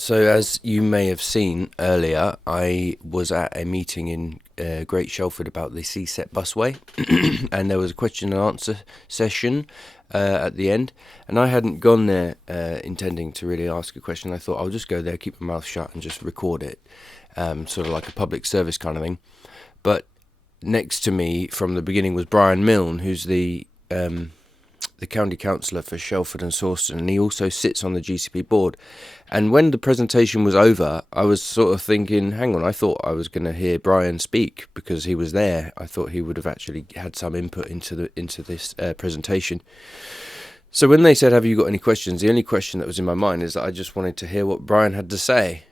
So, as you may have seen earlier, I was at a meeting in Great Shelford about the CSET Busway, and there was a question and answer session at the end. And I hadn't gone there intending to really ask a question. I thought I'll just go there, keep my mouth shut, and just record it, sort of like a public service kind of thing. But next to me from the beginning was Brian Milne, who's the county councillor for Shelford and Sawston, and he also sits on the GCP board. And when the presentation was over, I was sort of thinking, hang on, I thought I was going to hear Brian speak because he was there. I thought he would have actually had some input into this presentation. So when they said, have you got any questions, the only question that was in my mind is that I just wanted to hear what Brian had to say.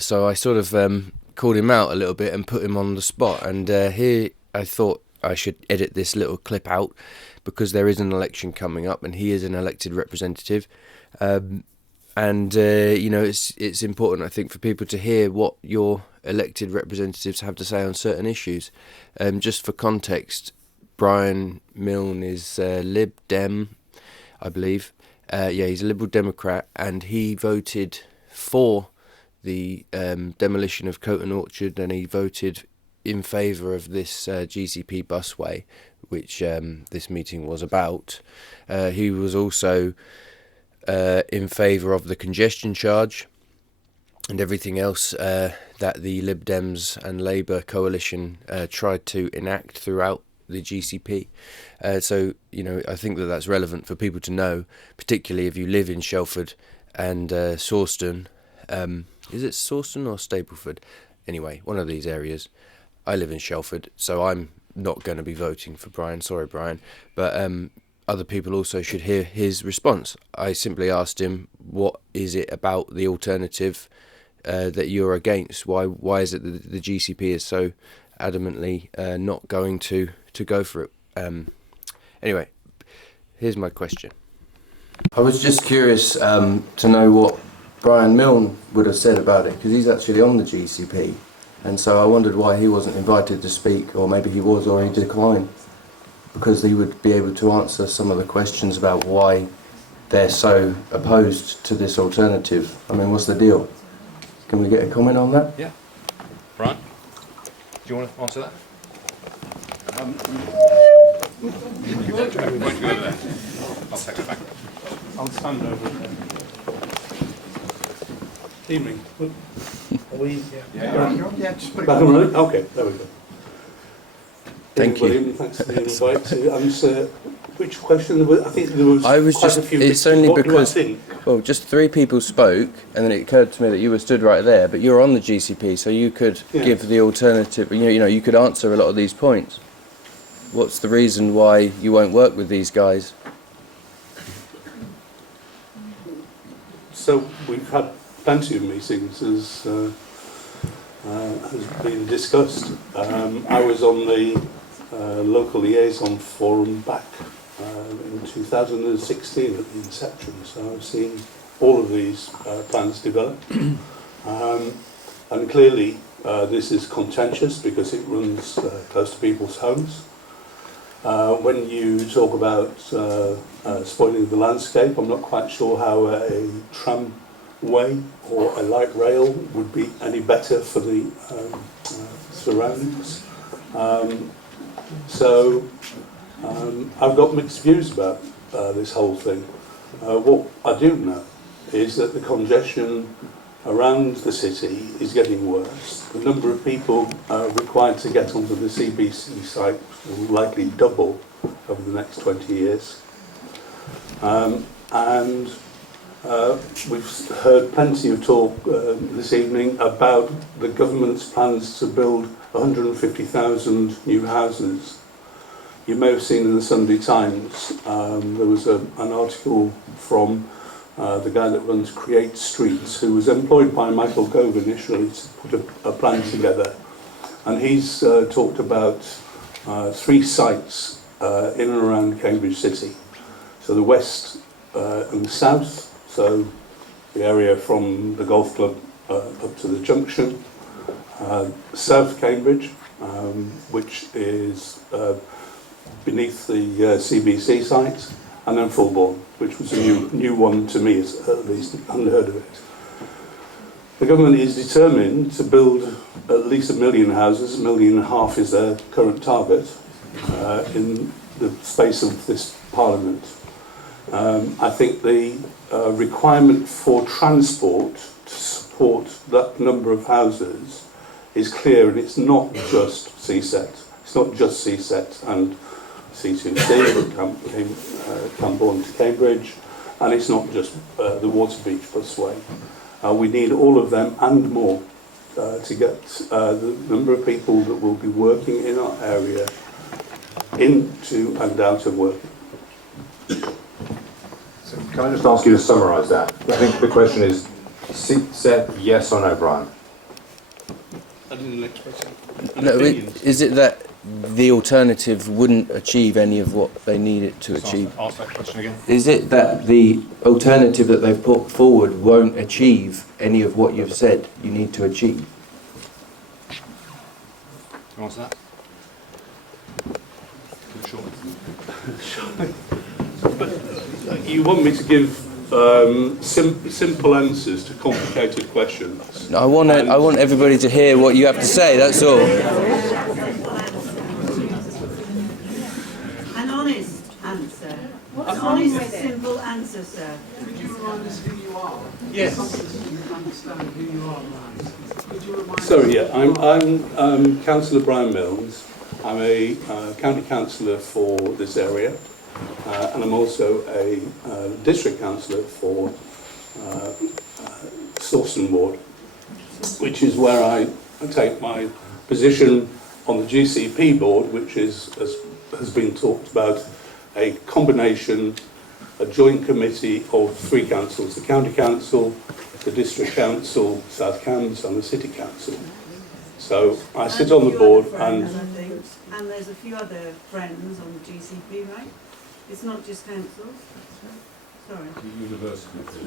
So I sort of called him out a little bit and put him on the spot, and here I thought I should edit this little clip out because there is an election coming up and he is an elected representative, and you know, it's important, I think, for people to hear what your elected representatives have to say on certain issues. Just for context, Brian Milne is Lib Dem, I believe. He's a Liberal Democrat, and he voted for the demolition of Coton Orchard, and he voted in favour of this GCP Busway, which this meeting was about. He was also in favour of the congestion charge and everything else that the Lib Dems and Labour coalition tried to enact throughout the GCP. So, you know, I think that that's relevant for people to know, particularly if you live in Shelford and Sawston. Is it Sawston or Stapleford? Anyway, one of these areas. I live in Shelford, so I'm not going to be voting for Brian. Sorry, Brian. But other people also should hear his response. I simply asked him, what is it about the alternative that you're against? Why is it that the GCP is so adamantly not going to go for it? Anyway, here's my question. I was just curious to know what Brian Milne would have said about it, because he's actually on the GCP. And so I wondered why he wasn't invited to speak, or maybe he was, or he declined, because he would be able to answer some of the questions about why they're so opposed to this alternative. I mean, what's the deal? Can we get a comment on that? Yeah. Brian, do you want to answer that? You won't go over there. I'll take it back. I'll stand over there. Evening. Are we? Yeah. Just put it back and running? Okay, there we go. Thank you. William, thanks for the invite to answer. Which question? I think there was. I was quite just. a few. It's only what because. Do I think? Well, just 3 people spoke, and then it occurred to me that you were stood right there, but you're on the GCP, so you could give the alternative. You know, you could answer a lot of these points. What's the reason why you won't work with these guys? So we've had plenty of meetings, as has been discussed. I was on the local liaison forum back in 2016 at the inception, so I've seen all of these plans develop. And clearly this is contentious because it runs close to people's homes. When you talk about spoiling the landscape, I'm not quite sure how a tramway or a light rail would be any better for the surroundings. I've got mixed views about this whole thing. What I do know is that the congestion around the city is getting worse. The number of people required to get onto the CBC site will likely double over the next 20 years. We've heard plenty of talk this evening about the government's plans to build 150,000 new houses. You may have seen in the Sunday Times, there was an article from the guy that runs Create Streets, who was employed by Michael Gove initially to put a plan together. And he's talked about 3 sites in and around Cambridge City. So the west and the south, so the area from the golf club up to the junction. South Cambridge, which is beneath the CBC site, and then Fulbourn, which was a new one to me, at least. I hadn't heard of it. The government is determined to build at least 1 million houses. 1.5 million is their current target in the space of this Parliament. I think the requirement for transport to support that number of houses is clear, and it's not just CSET. It's not just CSET and C2C, Camborne to Cambridge, and it's not just the Waterbeach Busway. We need all of them and more to get the number of people that will be working in our area into and out of work. So can I just ask you to summarise that? I think the question is, CSET, yes or no, Brian? I didn't express it. No, is it that the alternative wouldn't achieve any of what they need it to achieve? Ask that question again. Is it that the alternative that they've put forward won't achieve any of what you've said you need to achieve? Can you answer that? Sure. You want me to give simple answers to complicated questions? I want everybody to hear what you have to say, that's all. An honest answer. An honest, simple answer, sir. Could you remind us who you are? Yes. Understand who you are, Brian. Could you remind Sorry, yeah, I'm Councillor Brian Milnes. I'm a county councillor for this area, and I'm also a district councillor for Sawston ward, which is where I take my position on the GCP board, which is, as has been talked about, a combination, a joint committee of 3 councils: the county council, the district council, South Cambs, and the city council. So I sit on the board, and there's a few other friends on the GCP, right? It's not just councils. Sorry.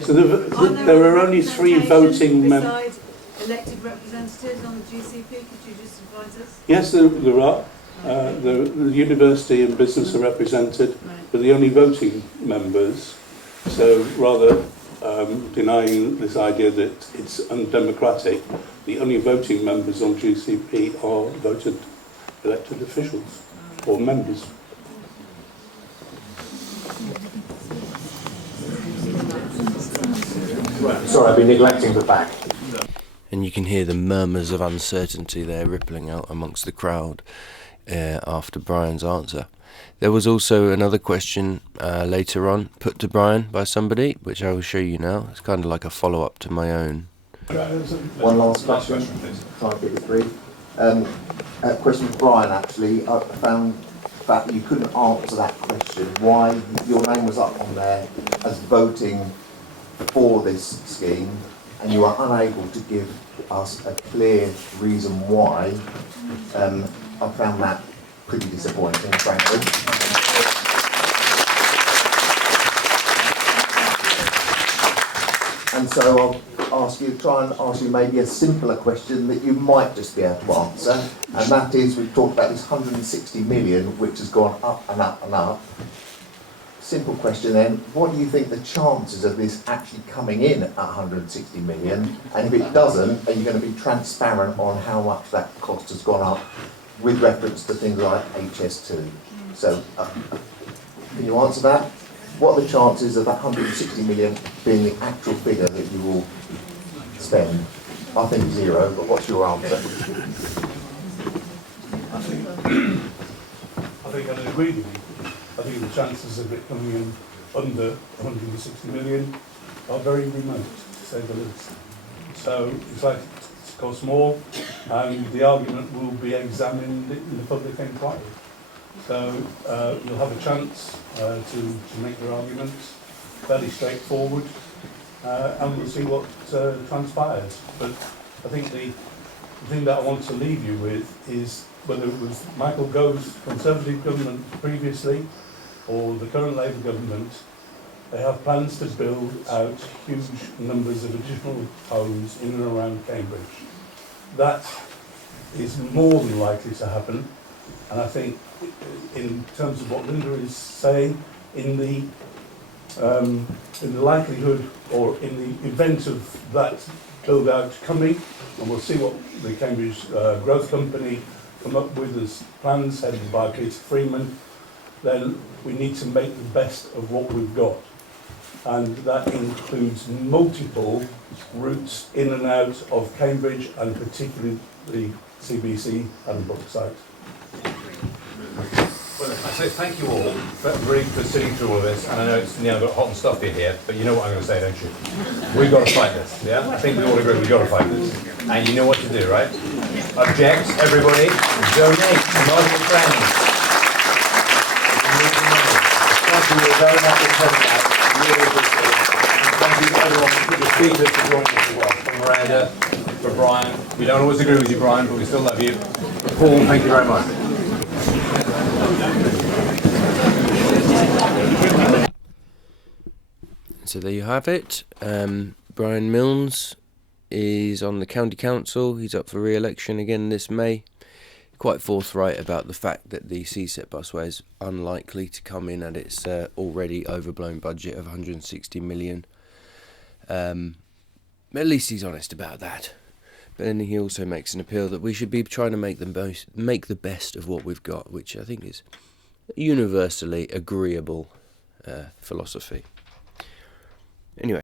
so there are only 3 voting members. Besides elected representatives on the GCP, could you just advise us? Yes, there are. The university and business are represented, but the only voting members. So rather denying this idea that it's undemocratic, the only voting members on GCP are voted elected officials or members. Right. Sorry, I've been neglecting the back. And you can hear the murmurs of uncertainty there rippling out amongst the crowd after Brian's answer. There was also another question later on put to Brian by somebody, which I will show you now. It's kind of like a follow-up to my own. One last question, try and keep it brief. A question for Brian, actually. I found that you couldn't answer that question. Why your name was up on there as voting for this scheme, and you are unable to give us a clear reason why. I found that pretty disappointing, frankly. And so I'll try and ask you maybe a simpler question that you might just be able to answer, and that is, we've talked about this 160 million, which has gone up and up and up. Simple question then, what do you think the chances of this actually coming in at 160 million? And if it doesn't, are you going to be transparent on how much that cost has gone up with reference to things like HS2? So, can you answer that? What are the chances of that 160 million being the actual figure that you will spend? I think 0, but what's your answer? I think I'd agree with you. I think the chances of it coming in under 160 million are very remote, to say the least. So it's like it costs more, and the argument will be examined in the public inquiry. So you'll have a chance to make your arguments fairly straightforward, and we'll see what transpires. But I think the thing that I want to leave you with is whether it was Michael Gove's Conservative government previously or the current Labour government, they have plans to build out huge numbers of additional homes in and around Cambridge. That is more than likely to happen, and I think in terms of what Linda is saying, in the likelihood or in the event of that build out coming, and we'll see what the Cambridge Growth Company come up with as plans headed by Peter Freeman, then we need to make the best of what we've got. And that includes multiple routes in and out of Cambridge, and particularly the CBC and Brookside. Well, I say thank you all for sitting through all of this, and I know it's a bit hot and stuffy here, but you know what I'm going to say, don't you? We've got to fight this, yeah? I think we all agree we've got to fight this. And you know what to do, right? Object, everybody, donate to local friends. Thank you, we're very happy to have that. Really appreciate it. And thank you everyone, for the speakers for joining us as well. For Miranda, for Brian. We don't always agree with you, Brian, but we still love you. Paul, thank you very much. So there you have it. Brian Milnes is on the county council. He's up for re-election again this May. Quite forthright about the fact that the CSET Busway is unlikely to come in at its already overblown budget of 160 million. At least he's honest about that. But then he also makes an appeal that we should be trying to make the best of what we've got, which I think is a universally agreeable philosophy. Anyway.